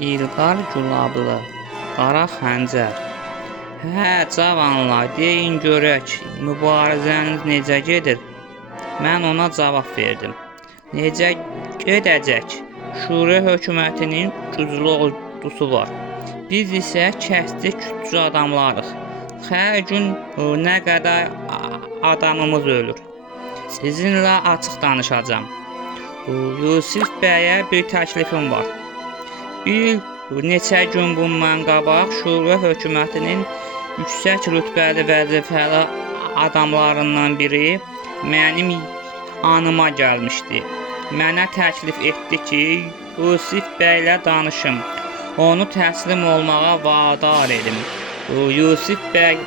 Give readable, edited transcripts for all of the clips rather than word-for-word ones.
İlqar Gülablı, Qara Xəncər. Hə, cavanlar, deyin görək, mübarizəniz necə gedir? Mən ona cavab verdim. Necə gedəcək? Şura hökumətinin güclü ordusu var. Biz isə kəsdi küçü adamlarıq. Hər gün nə qədər adamımız ölür. Sizinlə açıq danışacağam. Yusif bəyə bir təklifim var. Bir neçə gün bundan qabaq Şura hökumətinin yüksək rütbəli vəzifəli adamlarından biri mənim yanıma gəlmişdi. Mənə təklif etdi ki, Yusif bəylə danışım. Onu təslim olmağa vadar edim. Yusif bəy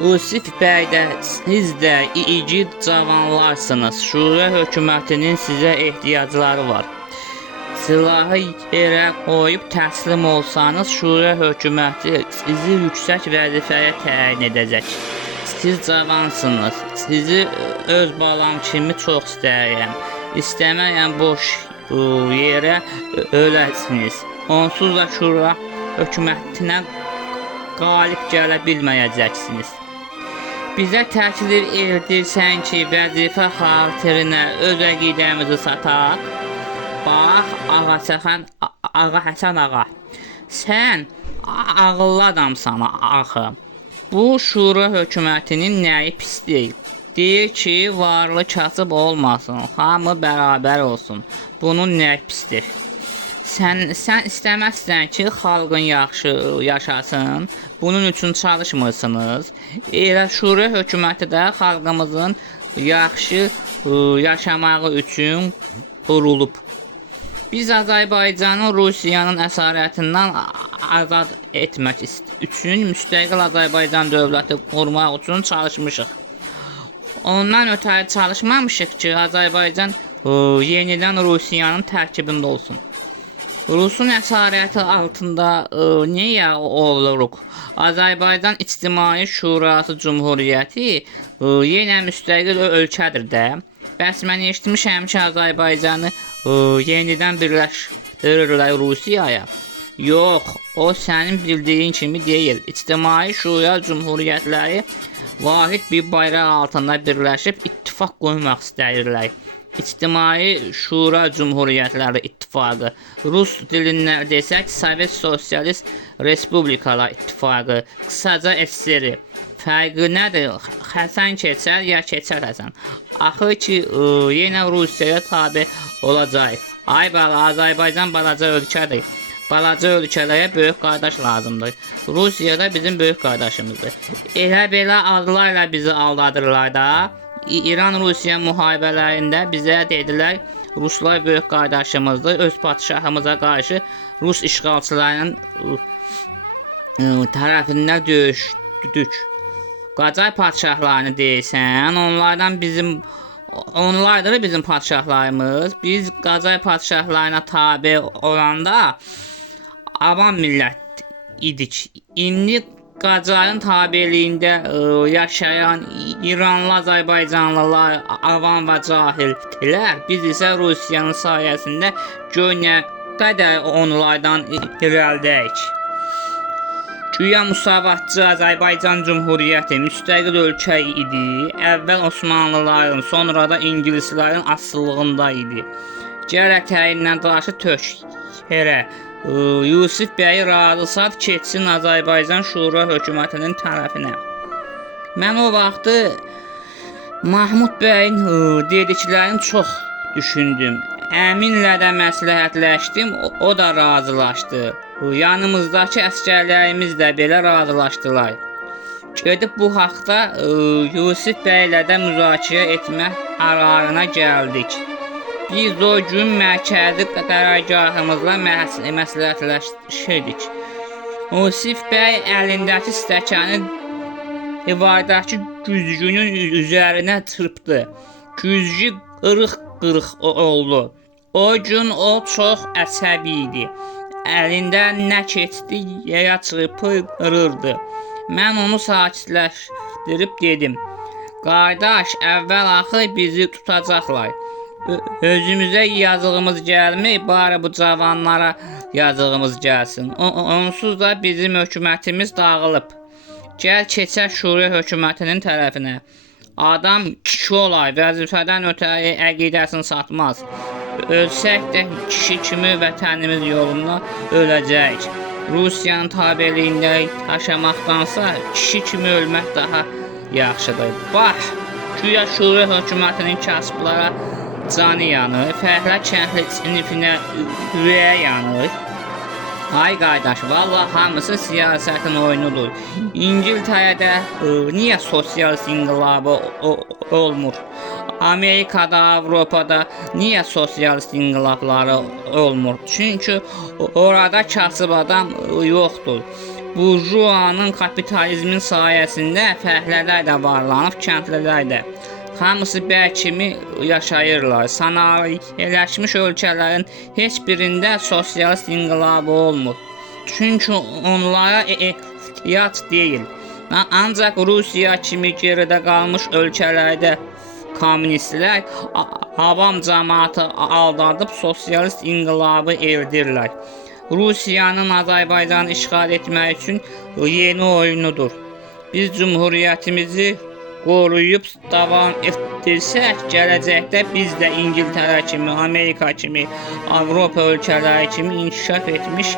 Yusif bəy də, siz də igid cavanlarsınız. Şura hökumətinin sizə ehtiyacları var. Silahı yerə qoyub təslim olsanız, Şura hökuməti sizi yüksək vəzifəyə təyin edəcək. Siz cavansınız. Sizi öz balam kimi çox istəyirəm. İstəməyəm boş yerə öləsiniz. Onsuz da Şura hökumətinə qalib gələ bilməyəcəksiniz. Bizə təklif edirsən ki, vəzifə xatirinə öz əqidəmizi sataq. Bax, Ağa Həsən ağa, sən ağıllı adamsan axı. Bu Şura hökumətinin nəyi pis deyil. Deyir ki, varlı kasıb olmasın, hamı bərabər olsun. Bunun nəyi pisdir? Sən istəməzsən ki, xalqın yaxşı yaşasın, bunun üçün çalışmırsınız. Elə Şura hökuməti də xalqımızın yaxşı yaşamağı üçün qurulub. Biz Azərbaycanı Rusiyanın əsarətindən azad etmək üçün müstəqil Azərbaycan dövləti qurmaq üçün çalışmışıq. Ondan ötəri çalışmamışıq ki, Azərbaycan yenidən Rusiyanın tərkibində olsun. Rusun əsarəti altında niyə oluruq? Azərbaycan İctimai Şurası Cumhuriyyəti yenə müstəqil ölkədir də. Bəs mən eşitmişəm ki, Azərbaycanı yenidən birləşdirirlər Rusiyaya. Yox, o sənin bildiyin kimi deyil. İctimai Şura Cumhuriyyətləri vahid bir bayraq altında birləşib ittifaq qoymaq istəyirlər. İctimai Şura Cumhuriyyətləri İttifaqı, Rus dilindən desək, Sovet Sosialist Respublikalar İttifaqı, qısaca SSR. Fərqi nədir? Həsən keçər ya keçər Həsən. Axır ki, yenə Rusiyaya tabe olacaq. Ay bala, Azərbaycan balaca ölkədir. Balaca ölkələrə böyük qardaş lazımdır. Rusiya da bizim böyük qardaşımızdır. Elə belə adlarla bizi aldadırlar da. İran-Rusiya müharibələrində bizə dedilər, Ruslar böyük qardaşımızdır, öz padşahımıza qarşı Rus işğalçılarının tərəfindən döyüşdük. Qacar padşahlarını deyirsən, onlardır bizim padşahlarımız. Biz Qacar padşahlarına tabe olanda avam millət idik. İndi Qacarın tabeliyində yaşayan İranlı Azərbaycanlılar avam və cahildirlər. Biz isə Rusiyanın sayəsində gör nə qədər onlardan irəlidəyik. Güya müsavatçı Azərbaycan Cumhuriyyəti müstəqil ölkə idi. Əvvəl Osmanlıların, sonra da İngilislərin asılılığında idi. Gərək əyindən daşı tök yerə. Yusif bəyi razı sat keçsin Azərbaycan Şura hökumətinin tərəfinə. Mən o vaxtı Mahmud bəyin dediklərini çox düşündüm. Əminlə də məsləhətləşdim, o da razılaşdı. Yanımızdakı əsgərlərimiz də belə razılaşdılar. Gedib bu haqda Yusif bəylə də müzakirə etmək qərarına gəldik. Biz o gün mərkəzi qərargahımızla məsləhətləşirdik. Yusif bəy əlindəki stəkanı divardakı güzgünün üzərinə çırpdı. Güzgü qırıq-qırıq oldu. O gün o çox əsəbi idi. Əlində nə keçdi, yerə çırpıb qırırdı. Mən onu sakitləşdirib dedim. Qardaş, əvvəl-axır bizi tutacaqlar. Özümüzə yazığımız gəlmir, bari bu cavanlara yazığımız gəlsin. Onsuz da bizim hökumətimiz dağılıb. Gəl keçək Şuriya hökumətinin tərəfinə. Adam kişi olar, vəzifədən ötəri əqidəsini satmaz. Ölsək də kişi kimi vətənimiz yolunda öləcəyik. Rusiyanın tabeliyində yaşamaqdansa kişi kimi ölmək daha yaxşıdır. Bax, güya Şuriya hökumətinin kasıblara canı yanır, fəhlə kəndli sinifinə ürəyə yanır. Ay qardaş, vallahi hamısı siyasətin oyunudur. İngiltərədə niyə sosialist inqilabı olmur? Amerikada, Avropada niyə sosialist inqilabları olmur? Çünki orada kasıb adam yoxdur. Burjuanın kapitalizmin sayəsində fəhlələr də varlanıb, kəndlilər də. Hamısı bəy kimi yaşayırlar. Sanayiləşmiş ölkələrin heç birində sosialist inqilabı olmur. Çünki onlara ehtiyac deyil. Ancaq Rusiya kimi geridə qalmış ölkələrdə komünistlər avam cəmaatı aldadıb sosialist inqilabı erdirlər. Rusiyanın Azərbaycanı işğal etmək üçün yeni oyunudur. Biz cümhuriyyətimizi qoruyub davam etdirsək, gələcəkdə biz də İngiltərə kimi, Amerika kimi, Avropa ölkələri kimi inkişaf etmiş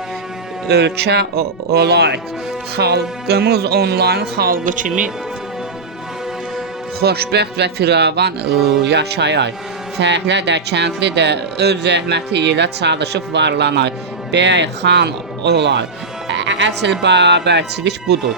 ölkə olarıq. Xalqımız onların xalqı kimi xoşbəxt və firavan yaşayar. Fəhlə də, kəndli də öz zəhməti ilə çalışıb varlanar. Bəy, xan olar. Əsl bərabərçilik budur.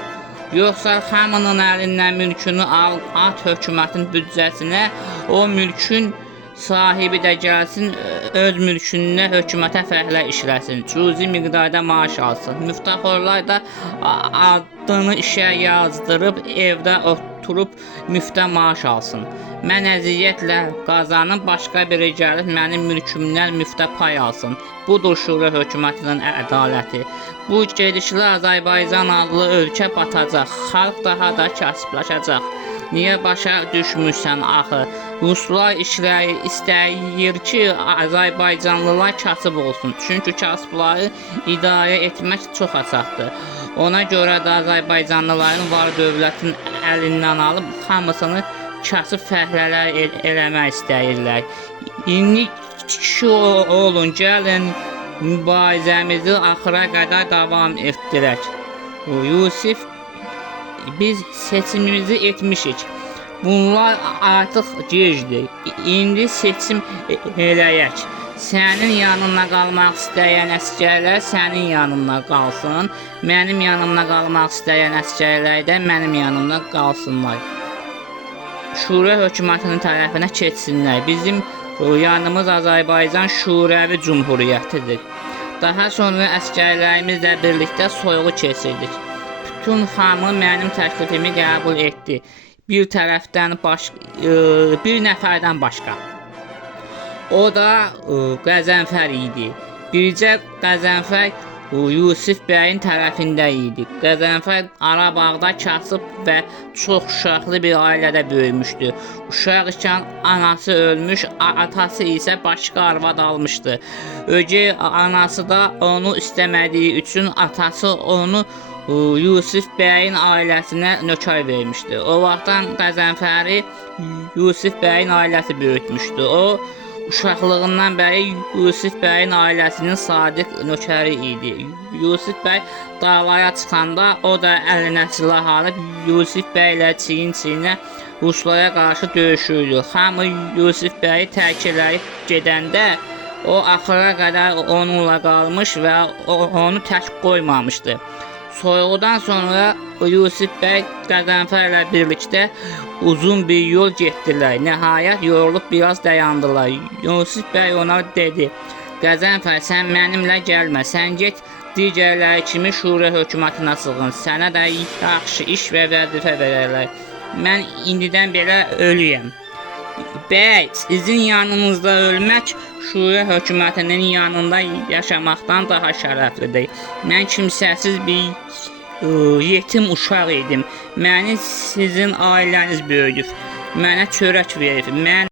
Yoxsa hamının əlindən mülkünü al, at hökumətin büdcəsinə, o mülkün sahibi də gəlsin, öz mülkünə hökumətə fəhlə işləsin, cüzi miqdarda maaş alsın. Müftəxorlar da adını işə yazdırıb, evdə oturub müftə maaş alsın. Mən əziyyətlə qazanım, başqa biri gəlib mənim mülkümdən müftə pay alsın. Budur Şuriya hökumətinin ədaləti. Bu gedişlə Azərbaycan adlı ölkə batacaq, xalq daha da kasıblaşacaq. Niyə başa düşmürsən axı? Ruslar istəyir ki, Azərbaycanlılar kasıb olsun. Çünki kasıbları idarə etmək çox asandır. Ona görə də Azərbaycanlıların var dövlətin əlindən alıb hamısını kasıb fəhlələr eləmək istəyirlər. İndi kişi olun, gəlin mübarizəmizi axıra qədər davam etdirək. Yusif, biz seçimimizi etmişik. Bunlar artıq gecdir. İndi seçim eləyək. Sənin yanına qalmaq istəyən əsgərlər sənin yanına qalsın. Mənim yanımda qalmaq istəyən əsgərlər də mənim yanımda qalsınlar. Şuriya hökumətinin tərəfinə keçsinlər. Bizim yanımız Azərbaycan Şuriyavi Cümhuriyyətidir. Daha sonra əsgərlərimizlə birlikdə soyğu keçirdik. Bütün hamı mənim təklifimi qəbul etdi. Bir nəfərdən başqa. O da Qəzənfər idi. Bircə Qəzənfər Yusif bəyin tərəfində idi. Qəzənfər Qarabağda kasıb və çox uşaqlı bir ailədə böyümüşdü. Uşaq ikən anası ölmüş, atası isə başqa arvad almışdı. Ögey anası da onu istəmədiyi üçün atası onu Yusif bəyin ailəsinə nökər vermişdi. O vaxtdan Qəzənfəri Yusif bəyin ailəsi böyütmüşdü. O uşaqlığından bəri Yusif bəyin ailəsinin sadiq nökəri idi. Yusif bəy dağlara çıxanda o da əlinə silah alıb Yusif bəylə çiyin-çiyinə Ruslara qarşı döyüşürdü. Hamı Yusif bəyi tərk edib gedəndə o axıra qədər onunla qalmış və onu tək qoymamışdı. Soyğudan sonra Yusif bəy Qəzənfərlə birlikdə uzun bir yol getdilər. Nəhayət yorulub biraz dayandılar. Yusif bəy ona dedi: "Qəzənfər, sən mənimlə gəlmə. Sən get digərləri kimi Şuriya hökumətinə sığın. Sənə də yaxşı iş və vəzifə verərlər. Mən indidən belə ölüyəm." "Bəy, sizin yanınızda ölmək Şuriya hökumətinin yanında yaşamaqdan daha şərəflidir. Mən kimsəsiz bir yetim uşaq idim. Məni sizin ailəniz böyüdüb. mənə çörək ver. Mən